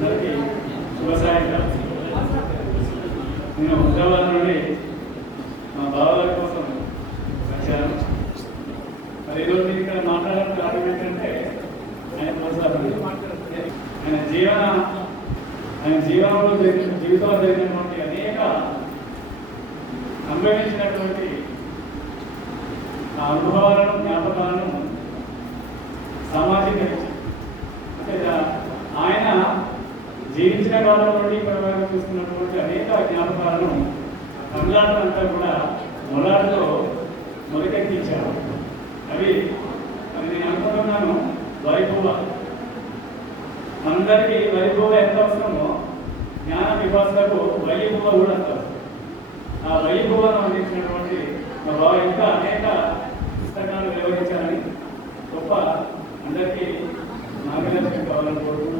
వ్యవసాయంగా నేను హైదరాబాద్ నుండి మా బావగారి కోసం వచ్చాను. మరి ఈరోజు నేను ఇక్కడ మాట్లాడడం కారణం ఏంటంటే ఆయన ప్రోత్సాహం ఆయన జీవన ఆయన జీవనంలో జరిగిన జీవితంలో జరిగినటువంటి అనేక అనుభవించినటువంటి ఆ అనుభవాలను జ్ఞాపకాలను సామాజిక అంటే జీవించిన కాలం నుండి ఇప్పటి వరకు చూసుకున్నటువంటి అనేక జ్ఞాపకాలను తమిళనాడు కూడా మొలాడులో మొదకెక్కించారు అవి అవి నేను అనుకుంటున్నాను వైభవ. అందరికీ వైభవ ఎంత అవసరమో జ్ఞాన విభాసకు వైభవ కూడా అంత అవసరం. ఆ వైభవను అందించినటువంటి మా బావ ఇంకా అనేక పుస్తకాలు నిర్వహించాలని గొప్ప అందరికీ నాగలక్ష్మి కావాలని కోరుకుంటున్నాను.